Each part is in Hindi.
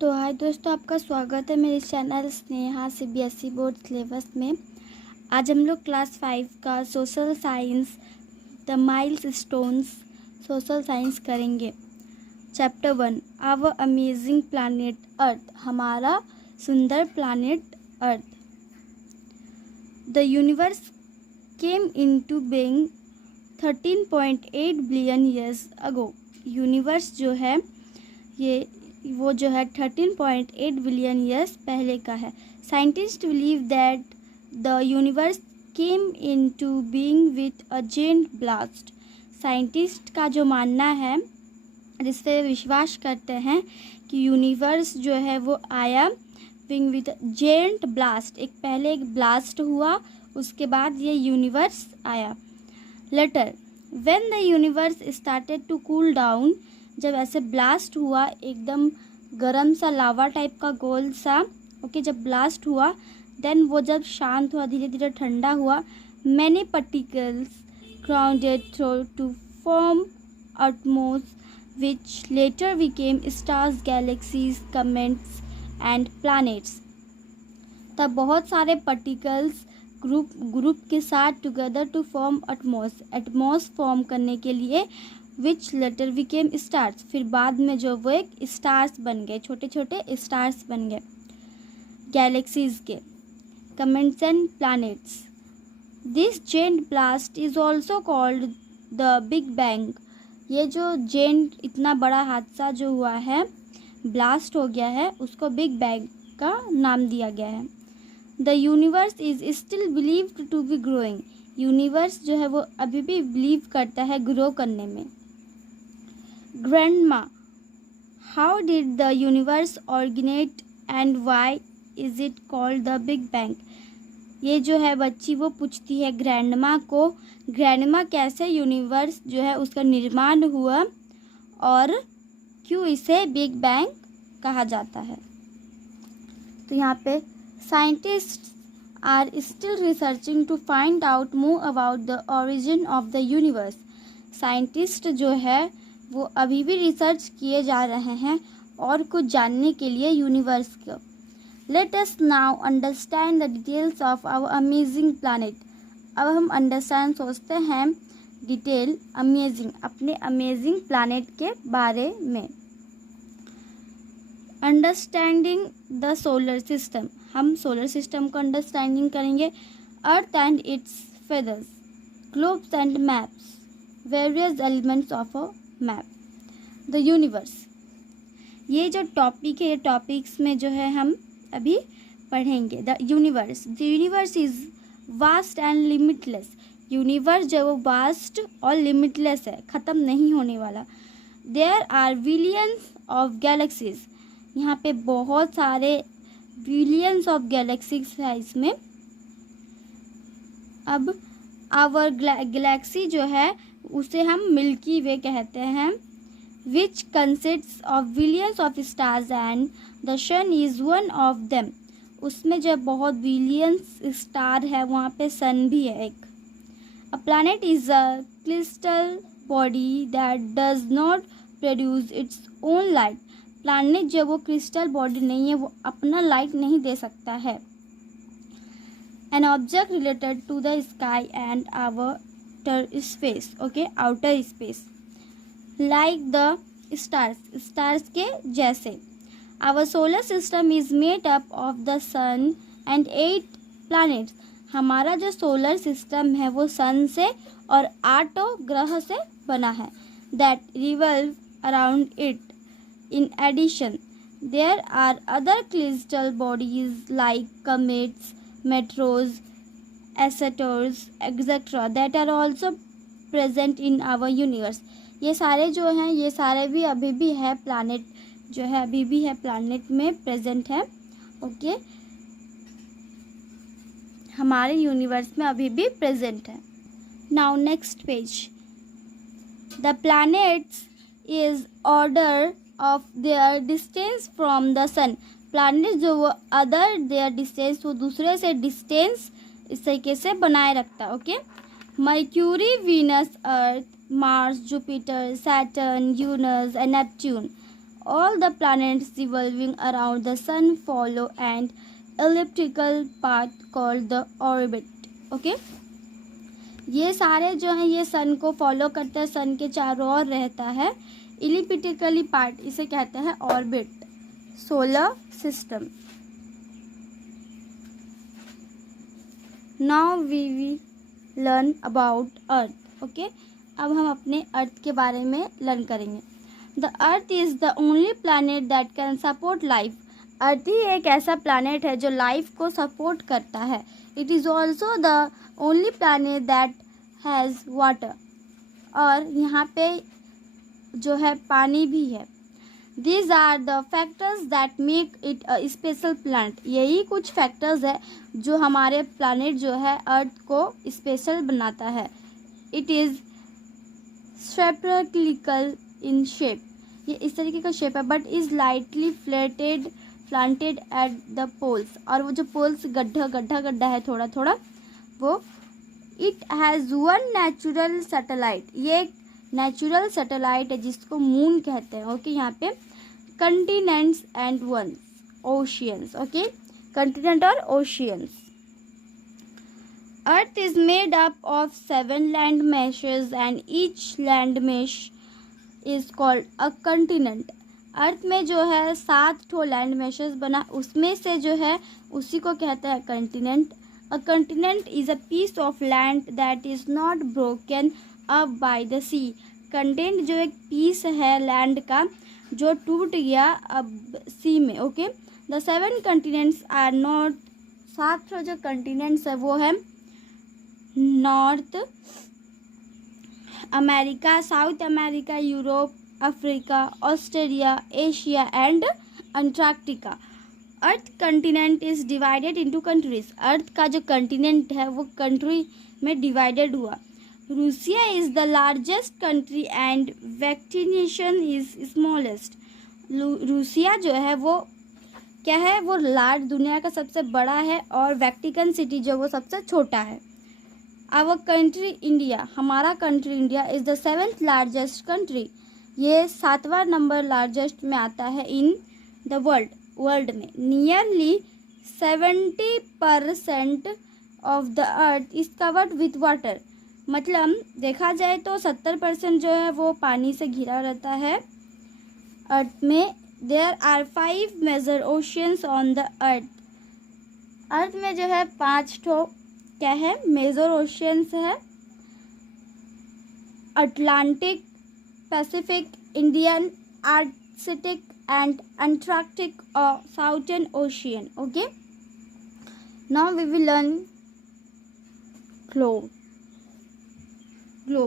तो हाय दोस्तों, आपका स्वागत है मेरे channel Sneha CBSE board syllabus में। आज हम लोग क्लास 5 का social science the milestones social science करेंगे। Chapter 1 our amazing planet earth, हमारा सुंदर planet earth. The universe came into being 13.8 billion years ago. Universe जो है वो जो है 13.8 बिलियन ईयर्स पहले का है। Scientist believe that the universe came into being with a giant blast. Scientist का जो मानना है, जिससे विश्वास करते हैं कि यूनिवर्स जो है वो आया बीइंग विथ जेंट ब्लास्ट। पहले एक ब्लास्ट हुआ, उसके बाद ये यूनिवर्स आया। Later when the universe started to cool down, जब ऐसे ब्लास्ट हुआ, एकदम गरम सा लावा टाइप का गोल सा, जब ब्लास्ट हुआ, देन वो जब शांत हुआ, धीरे धीरे ठंडा हुआ, many particles grounded through to form atoms which later became stars, galaxies, comets and planets. तब बहुत सारे पार्टिकल्स ग्रुप के साथ together to form atoms form करने के लिए, विच लेटर बिकेम स्टार्स, फिर बाद में जो वो एक स्टार्स बन गए, छोटे छोटे स्टार्स बन गए, गैलेक्सीज के, comets and planets. This giant blast is also called the big bang. ये जो जेंट इतना बड़ा हादसा जो हुआ है, ब्लास्ट हो गया है, उसको बिग बैंग का नाम दिया गया है। The universe is still believed to be growing. Universe जो है वो अभी भी बिलीव करता है ग्रो करने में। Grandma, how did the universe originate and why is it called the big bang. ये जो है बच्ची वो पूछती है ग्रैंडमा को, ग्रैंडमा कैसे यूनिवर्स जो है उसका निर्माण हुआ और क्यों इसे बिग बैंग कहा जाता है। तो यहाँ पे scientists are still researching to find out more about the origin of the universe. Scientist जो है वो अभी भी रिसर्च किए जा रहे हैं और कुछ जानने के लिए यूनिवर्स को। Let us now understand the details of our amazing planet. अब हम अंडरस्टैंड सोचते हैं डिटेल अमेजिंग, अपने अमेजिंग प्लैनेट के बारे में। अंडरस्टैंडिंग द सोलर सिस्टम, हम सोलर सिस्टम को अंडरस्टैंडिंग करेंगे। Earth and its features, globes and maps, various elements of a map. The universe, ये जो टॉपिक है, ये टॉपिक्स में जो है हम अभी पढ़ेंगे। The universe is vast and limitless. Universe जो वो वास्ट और लिमिटलेस है, ख़त्म नहीं होने वाला। There are billions of galaxies, यहाँ पे बहुत सारे बिलियंस ऑफ गैलेक्सीज है इसमें। अब आवर गैलेक्सी जो है उसे हम मिल्की वे कहते हैं, which consists of billions of stars and the sun is one of them. उसमें जब बहुत बिलियंस स्टार है, वहाँ पे सन भी है एक। A planet is a crystal body that does not produce its own light. Planet जब वो क्रिस्टल बॉडी नहीं है, वो अपना लाइट नहीं दे सकता है। An object related to the sky and outer space, outer space, like the stars के जैसे। Our solar system is made up of the sun and 8 planets. हमारा जो सोलर सिस्टम है वो सन से और 8 ग्रह से बना है, that revolve around it. In addition, there are other crystal bodies like comets, meteors, asteroids, etc. that are also present in our universe. ये सारे जो हैं, ये सारे भी अभी भी है, प्लैनेट जो है अभी भी है, प्लैनेट में प्रेजेंट है। हमारे यूनिवर्स में अभी भी प्रेजेंट है। Now next page. The planets is order of their distance from the sun. Planet जो वो अदर देयर डिस्टेंस, वो दूसरे से डिस्टेंस इस तरीके से बनाए रखता है। Mercury, Venus, earth, Mars, Jupiter, Saturn, euros and Neptune All the planets revolving around the sun follow an elliptical path called the orbit. Okay? ये सारे जो हैं ये सन को फॉलो करते हैं, सन के चारों ओर रहता है इलिप्टिकली पार्ट, इसे कहते हैं orbit, solar system. Now we learn about earth. Okay, अब हम अपने अर्थ के बारे में लर्न करेंगे. The earth is the only planet that can support life. Earth ही एक ऐसा प्लैनेट है जो लाइफ को सपोर्ट करता है. It is also the only planet that has water. और यहाँ पे जो है पानी भी है. These are the factors that make it a special planet. यही कुछ फैक्टर्स है जो हमारे प्लानट जो है अर्थ को स्पेशल बनाता है. It is spherical in shape. ये इस तरीके का शेप है, but is lightly flattened at the poles. और वो जो पोल्स गड्ढा है थोड़ा थोड़ा वो. It has one natural satellite. ये एक नेचुरल सैटेलाइट है जिसको मून कहते हैं. ओके, यहाँ पे continents and one oceans. Okay, continent और oceans. Earth is made up of 7 land masses and each land mass is called a continent. Earth में जो है 7 ठो लैंड मैशेस बना, उसमें से जो है उसी को कहते हैं continent. A continent is a piece of land that is not broken up by the sea. Continent जो एक पीस है लैंड का जो टूट गया अब सी में. Okay, the 7 continents are not. 7 जो कंटिनेंट्स है वो है North America, South America, Europe, Africa, Australia, Asia and Antarctica. Earth continent is divided into countries. Earth का जो कंटिनेंट है वो कंट्री में डिवाइडेड हुआ. Russia is the largest country and vaccination is smallest. Russia जो है वो क्या है, वो लार्ज दुनिया का सबसे बड़ा है और वैटिकन सिटी जो वो सबसे छोटा है. आवर कंट्री इंडिया, हमारा country India is the 7th largest country. ये 7वां नंबर लार्जेस्ट में आता है इन द वर्ल्ड में. Nearly 70% of the earth is covered with water. मतलब देखा जाए तो 70% जो है वो पानी से घिरा रहता है अर्थ में. There are 5 major oceans on the earth. Earth में जो है 5 ठो क्या है मेजर ओशियंस है. Atlantic, Pacific, Indian, Arctic and Antarctic और southern ocean. Okay, now we will learn globe.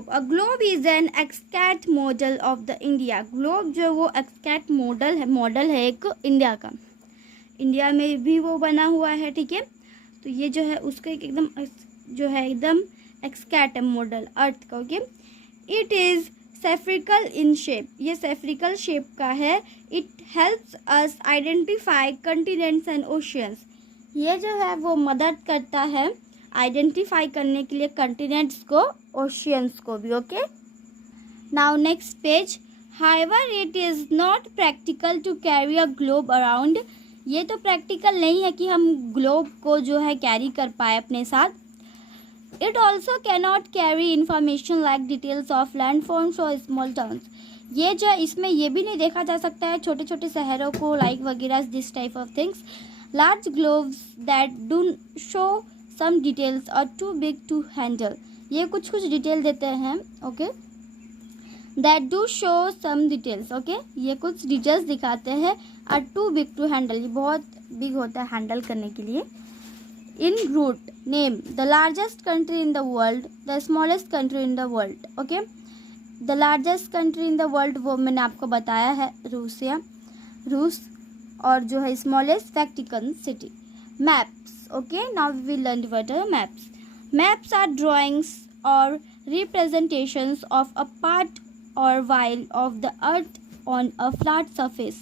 A globe is an exact model of the India. Globe जो वो exact मॉडल है एक इंडिया का. इंडिया में भी वो बना हुआ है. ठीक है, तो ये जो है उसका एकदम जो है एकदम exact है मॉडल अर्थ का. Okay, it is spherical in shape. ये सेफ्रिकल शेप का है. It helps us identify continents and oceans. ये जो है वो मदद करता है आइडेंटिफाई करने के लिए कंटिनेंट्स को, ओशियंस को भी. Okay, now next page. However it is not practical to carry a globe around. ये तो प्रैक्टिकल नहीं है कि हम ग्लोब को जो है कैरी कर पाए अपने साथ. It also cannot carry information like details of landforms और स्मॉल टाउन्स. ये जो है इसमें ये भी नहीं देखा जा सकता है छोटे छोटे शहरों को लाइक वगैरह this type of things. Large globes that do show some details are too big to handle. ये कुछ डिटेल देते हैं. Okay, that do show some details. Okay, ये कुछ डिटेल्स दिखाते हैं. Are too big to handle, ये बहुत बिग होता है हैंडल करने के लिए. In route name the largest country in the world, the smallest country in the world. Okay, the largest country in the world वो मैंने आपको बताया है रूस, और जो है smallest Vatican city. Maps. Okay, now we will learn about maps. Maps are drawings or representations of a part or while of the earth on a flat surface.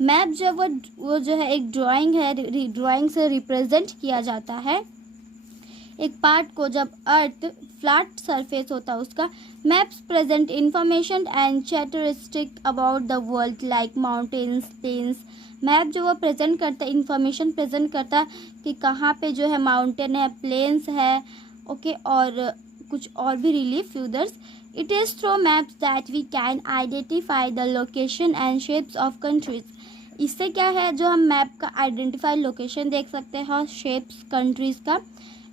Map जो वो जो है एक ड्राइंग है. ड्राइंग से रिप्रेजेंट किया जाता है एक पार्ट को जब अर्थ फ्लैट सरफेस होता है उसका। Maps present information and characteristics about the world like mountains, plains. Map जो वो प्रेजेंट करता है, इंफॉर्मेशन प्रेजेंट करता है कि कहाँ पे जो है माउंटेन है, प्लेन्स है, ओके, और कुछ और भी relief features. It is through maps that we can identify the location and shapes of countries. इससे क्या है, जो हम मैप का आइडेंटिफाई लोकेशन देख सकते हैं और शेप्स कंट्रीज़ का,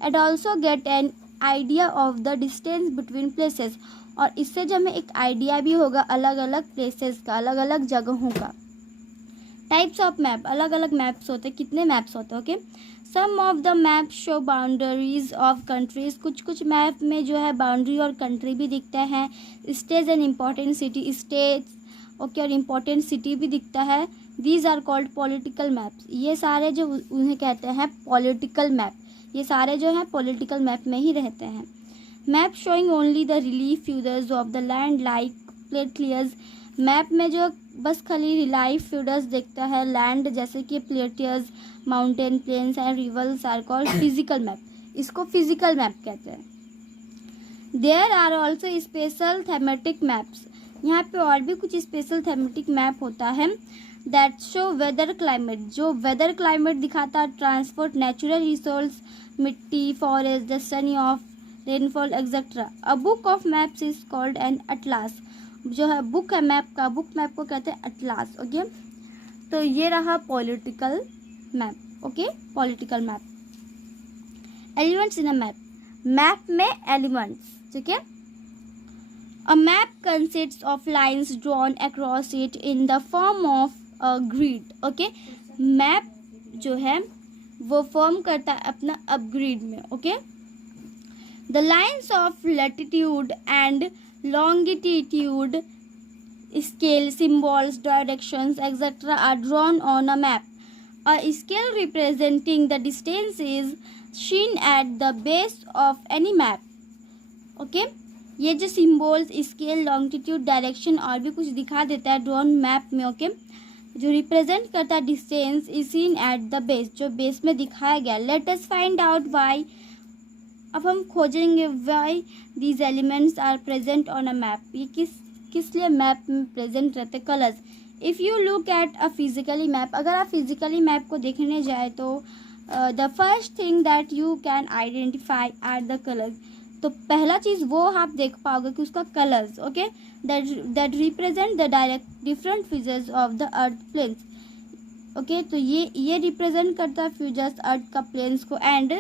and also get an idea of the distance between places. और इससे जो हमें एक आइडिया भी होगा अलग अलग प्लेसेस का, अलग अलग जगहों का। टाइप्स ऑफ मैप, अलग अलग मैप्स होते हैं, कितने मैप्स होते हैं, okay. Some of the map show boundaries of countries. कुछ कुछ मैप में जो है बाउंड्री और कंट्री भी दिखता है। States and important city, states, okay, और इम्पॉर्टेंट सिटी भी दिखता है। These are called political maps. ये सारे जो उन्हें कहते हैं पॉलिटिकल मैप, ये सारे जो हैं पॉलिटिकल मैप में ही रहते हैं। Map showing only the relief features of the land like plateaus. Map में जो बस खाली रिलीफ फ्यूडर्स दिखता है लैंड, जैसे कि plateaus, mountain, plains and rivers are called physical map. इसको फिजिकल मैप कहते हैं। There are also special thematic maps. यहाँ पे और भी कुछ स्पेशल थेमेटिक मैप होता है। दैट शो वेदर क्लाइमेट, जो वेदर क्लाइमेट दिखाता है, ट्रांसपोर्ट, नेचुरल रिसोर्स, मिट्टी, forest, destiny of rainfall etcetera. A book of maps is called an Atlas. जो है बुक है मैप का, बुक मैप को कहते हैं अटलास, ओके। तो ये रहा political map, okay, political map. Elements in a map, map में एलिमेंट्स, ठीक है। A map consists of lines drawn across it in the form of a grid. Okay, map जो है वो फॉर्म करता है अपना अब ग्रिड में, okay. The lines of latitude and longitude, scale, symbols, directions, etc. are drawn on a map. A scale representing the distance is seen at the base of any map. Okay. ये जो सिम्बॉल्स, स्केल, लॉन्गिट्यूड, डायरेक्शन और भी कुछ दिखा देता है ड्रॉन मैप में, ओके, जो रिप्रेजेंट करता है distance is seen at the base, जो बेस में दिखाया गया। Let us find out why. अब हम खोजेंगे why these elements are present on a map. ये किस लिए मैप में प्रेजेंट रहते। Colours, if you look at a physically map, अगर आप फिजिकली मैप को देखने जाए तो the first thing that you can identify are the colours. तो पहला चीज़ वो आप देख पाओगे कि उसका colours, okay, that represent the direct different features of the earth plains, okay. तो ये रिप्रेजेंट करता है फीचर्स अर्थ का प्लेन्स को। And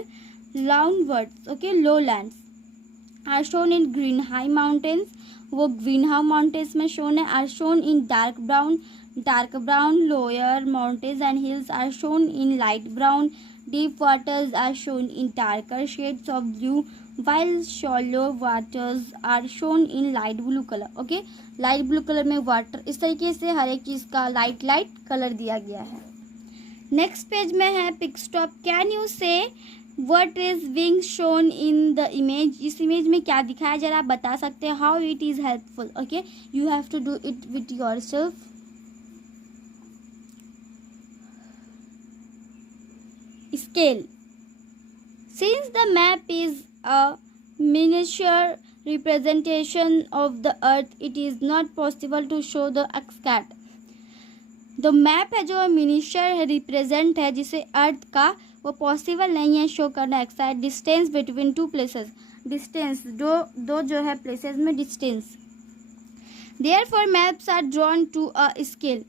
lowlands, okay, low lands are shown in green high mountains, वो ग्रीन हाई माउंटेन्स में शोन है। Are shown in dark brown lower mountains and hills are shown in light brown. Deep waters are shown in darker shades of blue while shallow waters are shown in light blue color, okay, light blue color में वाटर, इस तरीके से हर एक चीज़ का लाइट कलर दिया गया है। नेक्स्ट पेज में है pick stop. Can you say what is being shown in the image. इस इमेज में क्या दिखाया जा रहा है, बता सकते हैं। How it is helpful, okay, you have to do it with yourself. Scale, since the map is a miniature representation of the earth, it is not possible to show the extent. तो मैप है जो मिनिएचर है, रिप्रेजेंट है जिसे अर्थ का, वो पॉसिबल नहीं है शो करना exact distance between two places. Distance दो जो है प्लेसेस में distance. Therefore maps are drawn to a scale.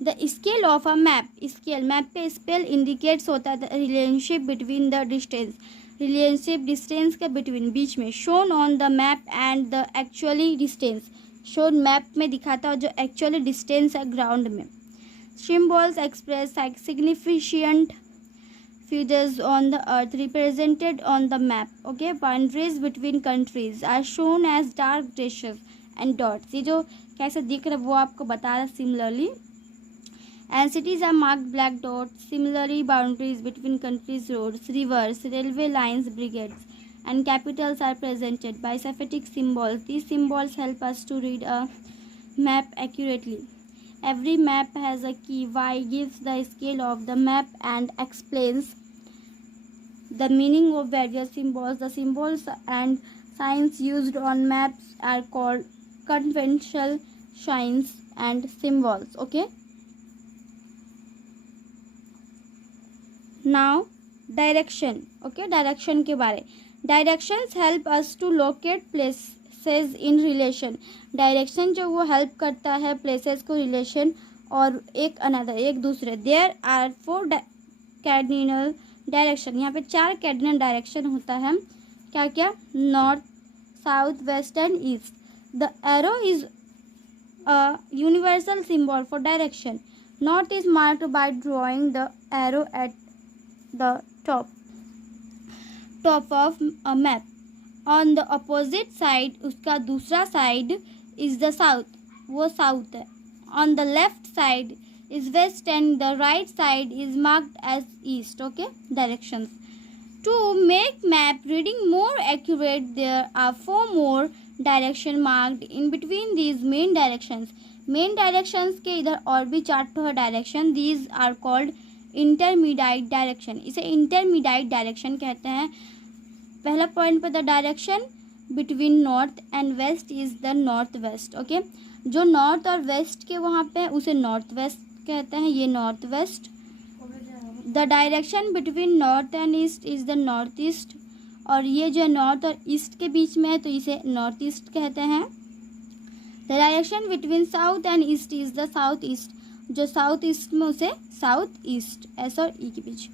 The scale of a map, scale map पे स्पेल इंडिकेट्स होता है the relationship between the distance, relationship distance के बिटवीन, बीच में। Shown on the map and the actually distance, shown map में दिखाता है जो एक्चुअली डिस्टेंस है ग्राउंड में। Symbols express significant features on the earth represented on the map, okay. Boundaries between countries are shown as dark dashes and dots. ये जो कैसे दिख रहा है वो आपको बता रहा है similarly. And cities are marked black dots. Similarly, boundaries between countries, roads, rivers, railway lines, brigades, and capitals are presented by symbolic symbols. These symbols help us to read a map accurately. Every map has a key. Y gives the scale of the map and explains the meaning of various symbols. The symbols and signs used on maps are called conventional signs and symbols. Okay, now direction. Okay, direction के बारे. Directions help us to locate places in relation. Direction जो वो help करता है places को relation और एक another, एक दूसरे. There are 4 cardinal direction. यहाँ पे 4 कैर्डिनल डायरेक्शन होता है. क्या क्या? North, south, west and east. The arrow is a universal symbol for direction. North is marked by drawing the arrow at the top of a map. On the opposite side, उसका दूसरा साइड इज द साउथ, वो साउथ है. On the left side is west and the right side is marked as east. Okay, directions. To make map reading more accurate, there are 4 more direction marked in between these main directions. Main directions के इधर और भी 4 direction. These are called intermediate direction. इसे intermediate direction कहते हैं. पहला पॉइंट पे the direction between north and west is the northwest. Okay, जो नॉर्थ और वेस्ट के वहाँ पे उसे नॉर्थ वेस्ट कहते हैं. ये north west. The direction between north and east is the north east. और ये जो नॉर्थ और ईस्ट के बीच में है तो इसे नॉर्थ ईस्ट कहते हैं. The direction between south and east is the south east. जो साउथ ईस्ट में उसे साउथ ईस्ट, एस और ई के बीच.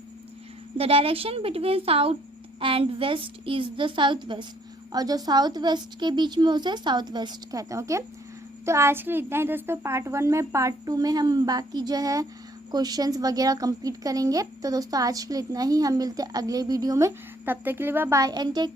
The direction between south and west is the south west. और जो साउथ वेस्ट के बीच में उसे साउथ वेस्ट कहते हैं. ओके, तो आज के लिए इतना ही दोस्तों. पार्ट 1 में, पार्ट 2 में हम बाकी जो है क्वेश्चंस वगैरह कंप्लीट करेंगे. तो दोस्तों आज के लिए इतना ही. हम मिलते हैं अगले वीडियो में. तब तक के लिए bye bye and take care.